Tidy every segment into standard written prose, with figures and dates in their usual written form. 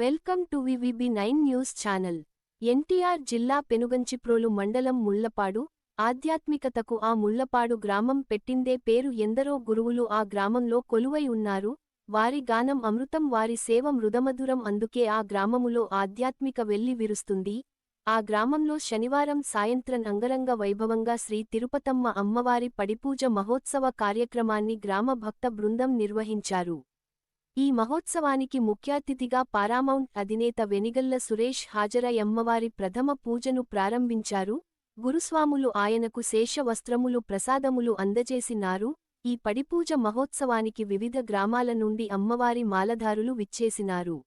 Welcome to వివిబి9 news channel. NTR జిల్లా పెనుగంచిప్రోలు మండలం ముళ్లపాడు. ఆధ్యాత్మికతకు ఆ ముళ్లపాడు గ్రామం పెట్టిందే పేరు. ఎందరో గురువులు ఆ గ్రామంలో కొలువై ఉన్నారు. వారి గానం అమృతం, వారి సేవ మృదమధురం. అందుకే ఆ గ్రామములో ఆధ్యాత్మిక వెల్లి విరుస్తుంది. ఆ గ్రామంలో శనివారం సాయంత్రం అంగరంగ వైభవంగా శ్రీ తిరుపతమ్మ అమ్మవారి పడిపూజ మహోత్సవ కార్యక్రమాన్ని గ్రామ భక్త బృందం నిర్వహించారు. ఈ మహోత్సవానికి ముఖ్యాతిథిగా పారామౌంట్ అధినేత వెనిగళ్ల సురేష్ హాజరై అమ్మవారి ప్రథమ పూజను ప్రారంభించారు. గురుస్వాములు ఆయనకు శేష వస్త్రములు, ప్రసాదములు అందజేసినారు. ఈ పడిపూజ మహోత్సవానికి వివిధ గ్రామాల నుండి అమ్మవారి మాలధారులు విచ్చేసినారు.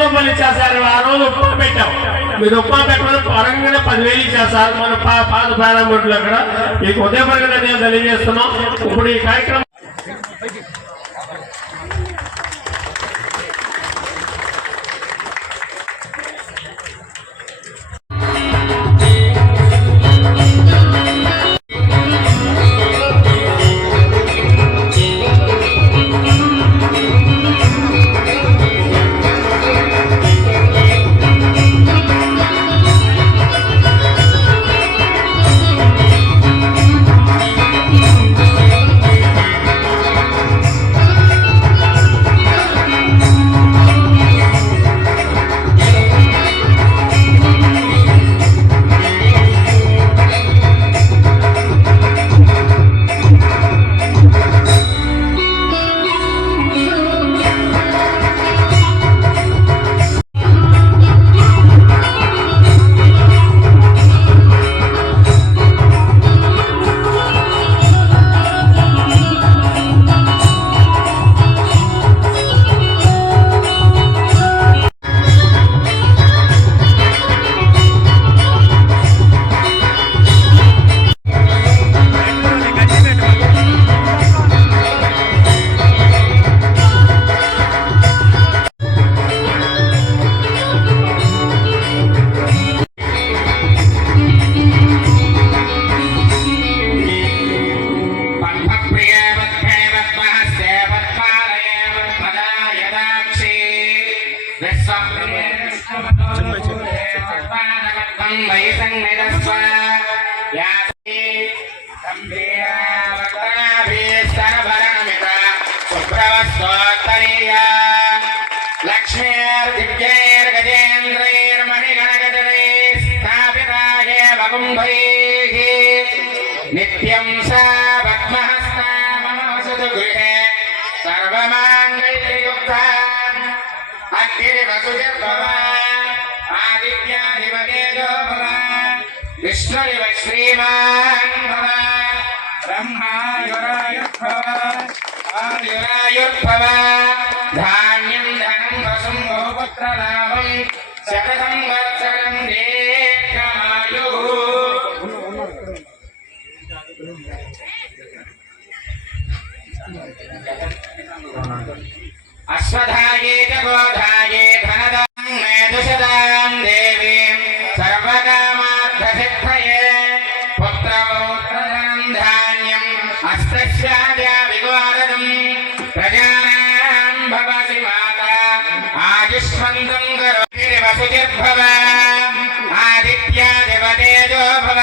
రూపాయలు ఇచ్చేసారు. ఆ రోజు ఉప్మా పెట్టాం. మీరు ఉప్మా పెట్టడం పరంగానే 10,000 ఇచ్చేసారు. మన పాత ప్రారంభంలో అక్కడ మీకు ఉదయపరంగా నేను తెలియజేస్తున్నాం. ఇప్పుడు ఈ కార్యక్రమం నిత్యం సా పద్మహస్తా మనోసతు గృహే సర్వమాంగళ్యయుక్తాం అగ్నిర్వసుజర్భవ ఆదిత్యాధిపతేజో భవ విష్ణురివ శ్రీమాన్ భవ బ్రహ్మాయురాయుర్భవ ఆయురాయుర్భవ ధాన్యం ధనం వసుం బహుపుత్రలాభం శతతం వత్సరం దీర్ఘమాయుః. అశ్వధాయే చ గోధాయే ధనదాం మేధుషదాం దేవీం సర్వకామార్థసిద్ధయే పుత్రపౌత్రధనం ధాన్యం అస్తస్యాద్యా విగోరదం ప్రజానాం భవసి మాతా ఆయుష్మంతం కరోతి వసుజిర్భవ ఆదిత్యాధిపతేజో భవ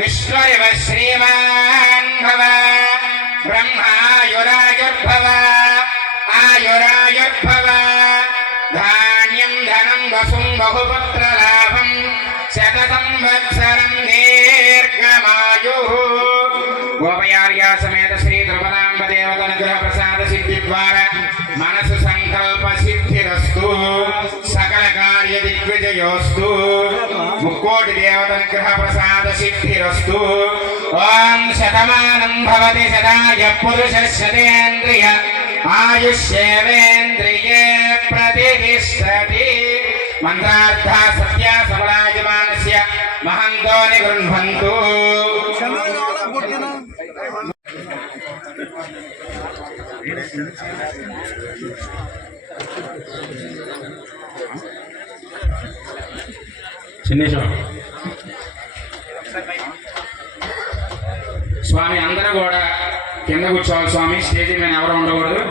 విష్ణురివ శ్రీమాన్ భవ బ్రహ్మా ఆయురాయుర్భవ ఆయురాయుర్భవ ధాన్యం ధనం వసుం బహుపుత్రలాభం శత సంవత్సరం దీర్ఘమాయు గోపయార్య సమేత శ్రీ త్రిపురాంబ దేవత అనుగ్రహ ప్రసాద సిద్ధి ద్వారా మనసు సంకల్ప సిద్ధిరస్తు సకల కార్య దిగ్విజయోస్తు ముక్కోటి దేవత అనుగ్రహ ప్రసాద సిద్ధిరస్తు ఓం శతమానం భవతి శతాయ పురుషశతేంద్రియ ఆయుష్యేవేంద్రియే ప్రతిష్టతి మంత్రార్థ సత్య సమరాజమానస్య మహంతో నిగృహ్ణంతు స్వామి అందరూ కూడా కింద కూర్చోవాలి స్వామి స్టేజీ మీద ఎవరు ఉండకూడదు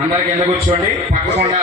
అందరు కింద కూర్చోండి పక్కకుండా